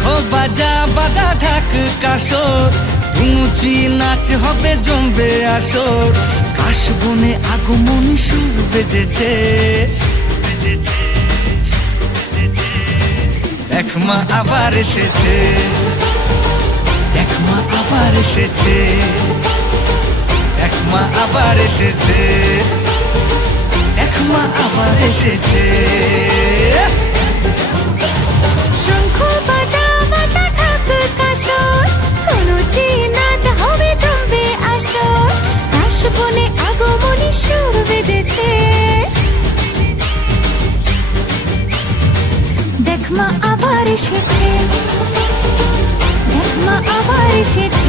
দেখো বাজা বাজা ঢাক কাসর ধুনুচি নাচ হবে, জমবে আসর। কাশ বনে আগমন সুর বেজেছে দেখ মা আবার এসেছে দেখ মা আবার এসেছে দেখ মা আবার এসেছে দেখ মা আবার এসেছে। দেখ মা আবার এসেছে। দেখ মা আবার এসেছে।